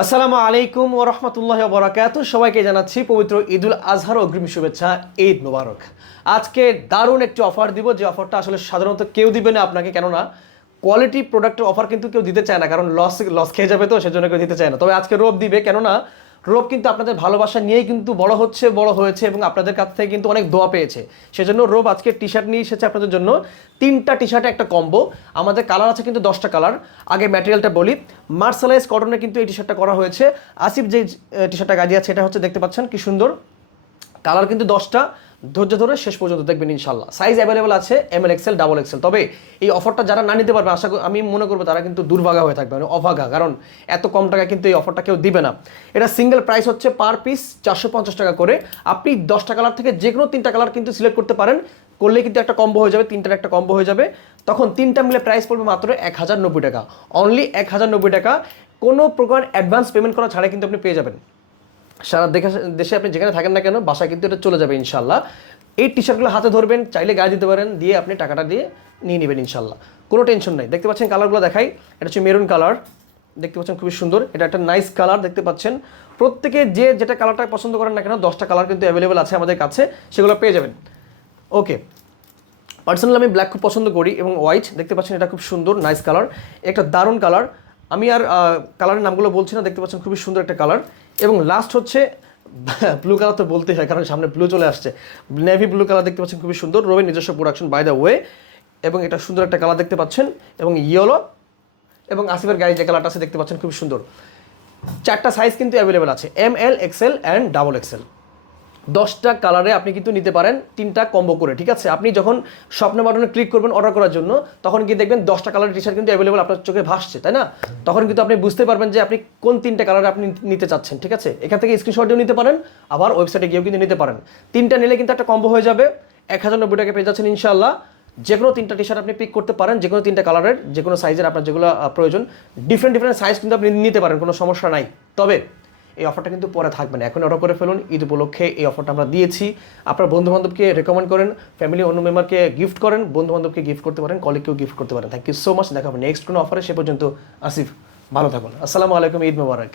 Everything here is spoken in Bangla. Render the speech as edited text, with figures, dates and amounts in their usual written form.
আসসালামু আলাইকুম ওয়া রাহমাতুল্লাহি ওয়া বারাকাতুহু। সবাইকে জানাচ্ছি পবিত্র ঈদুল আজহার অগ্রিম শুভেচ্ছা। ঈদ মোবারক। আজকে দারুণ একটি অফার দিব, যে অফারটা আসলে সাধারণত কেউ দিবে না আপনাকে, কেননা কোয়ালিটি প্রোডাক্টের অফার কিন্তু কেউ দিতে চায় না, কারণ লস লস খেয়ে যাবে, তো সেজন্য কেউ দিতে চায় না। তবে আজকে রোব দিবে, কেননা রোব কিন্তু আপনাদের ভালোবাসা নিয়েই কিন্তু বড় হয়েছে এবং আপনাদের কাছ থেকে কিন্তু অনেক দোয়া পেয়েছে। সেজন্য রোব আজকে টি শার্ট নিয়ে এসেছে আপনাদের জন্য। 3টা টি শার্টে একটা কম্বো। আমাদের কালার আছে কিন্তু 10টা কালার। আগে ম্যাটেরিয়ালটা বলি, মার্শালাইজ কটনে কিন্তু এই টি শার্টটা করা হয়েছে। আসিফ যে টি শার্টটা গাড়ি আছে, এটা হচ্ছে দেখতে পাচ্ছেন কি সুন্দর কালার, কিন্তু 10টা। ধৈর্য ধরে শেষ পর্যন্ত দেখবেন ইনশাল্লাহ। সাইজ অ্যাভেলেবল আছে ML XL ডাবল XL। তবে এই অফারটা যারা না নিতে পারবে, আমি মনে করবো তারা কিন্তু দুর্ভাগা হয়ে থাকবে, মানে অভাগা, কারণ এত কম টাকা কিন্তু এই অফারটা কেউ দিবে না। এটা সিঙ্গেল প্রাইস হচ্ছে পার পিস 450 টাকা করে। আপনি 10টা কালার থেকে যে কোনো 3টা কালার কিন্তু সিলেক্ট করতে পারেন, করলে কিন্তু একটা কম্বো হয়ে যাবে, 3টার একটা কম্বো হয়ে যাবে। তখন 3টা মিলে প্রাইস পড়বে মাত্র 1090 টাকা, অনলি 1090 টাকা। কোনো প্রকার অ্যাডভান্স পেমেন্ট করা ছাড়াই কিন্তু আপনি পেয়ে যাবেন। সারা দেশে আপনি যেখানে থাকেন না কেন, বাসায় কিন্তু এটা চলে যাবে ইনশাল্লাহ। এই টি শার্টগুলো হাতে ধরবেন, চাইলে গায়ে দিতে পারেন, দিয়ে আপনি টাকাটা দিয়ে নিয়ে নেবেন ইনশাল্লাহ, কোনো টেনশন নাই। দেখতে পাচ্ছেন কালারগুলো দেখাই। এটা হচ্ছে মেরুন কালার, দেখতে পাচ্ছেন খুবই সুন্দর। এটা একটা নাইস কালার, দেখতে পাচ্ছেন। প্রত্যেকে যে যেটা কালারটা পছন্দ করেন না কেন, 10টা কালার কিন্তু অ্যাভেলেবেল আছে আমাদের কাছে, সেগুলো পেয়ে যাবেন। ওকে, পার্সোনালি আমি ব্ল্যাক খুব পছন্দ করি এবং হোয়াইট, দেখতে পাচ্ছেন এটা খুব সুন্দর নাইস কালার, একটা দারুণ কালার। আমি আর কালারের নামগুলো বলছি না, দেখতে পাচ্ছেন খুবই সুন্দর একটা কালার। এবং লাস্ট হচ্ছে ব্লু কালার, তো বলতে হয় কারণ সামনে ব্লু চলে আসছে। নেভি ব্লু কালার দেখতে পাচ্ছেন খুবই সুন্দর, রোবের নিজস্ব প্রোডাকশন বাই দ্য ওয়ে। এবং এটা সুন্দর একটা কালার দেখতে পাচ্ছেন, এবং ইয়েলো এবং আসিফের গাড়ি যে কালারটা আছে দেখতে পাচ্ছেন খুবই সুন্দর। 4টা সাইজ কিন্তু অ্যাভেলেবেল আছে, ML XL and double XL। 10টা কালারে আপনি কিন্তু নিতে পারেন, 3টা কম্বো করে, ঠিক আছে। আপনি যখন স্বপ্ন বাটনে ক্লিক করবেন অর্ডার করার জন্য, তখন কি দেখবেন 10টা কালারের টি শার্ট কিন্তু অ্যাভেলেবল আপনার চোখে ভাসছে, তাই না? তখন কিন্তু আপনি বুঝতে পারবেন যে আপনি কোন 3টা কালারে আপনি নিতে চাচ্ছেন, ঠিক আছে। এখান থেকে স্ক্রিনশটও নিতে পারেন, আবার ওয়েবসাইটে গিয়েও কিন্তু নিতে পারেন। 3টা নিলে কিন্তু একটা কম্বো হয়ে যাবে, 1090 টাকা পেয়ে যাচ্ছেন ইনশাল্লাহ। যে কোনো 3টা টি শার্ট আপনি পিক করতে পারেন, যে কোনো 3টা কালারের, যে কোনো সাইজের আপনার যেগুলো প্রয়োজন। ডিফারেন্ট সাইজ কিন্তু আপনি নিতে পারেন, কোনো সমস্যা নাই। তবে এই অফারটা কিন্তু পরে থাকবে না, এখন অর্ডার করে ফেলুন। ঈদ উপলক্ষে এই অফারটা আমরা দিয়েছি। আপনার বন্ধুবান্ধবকে রেকমেন্ড করেন, ফ্যামিলি অন্য মেম্বারকে গিফট করেন, বন্ধুবান্ধবকে গিফট করতে পারেন, কলিগকেও গিফট করতে পারেন। Thank you so much. দেখা হবে নেক্সট কোনো অফারে। সে পর্যন্ত আসিফ ভালো থাকুন। আসসালামু আলাইকুম, ঈদ মোবারক।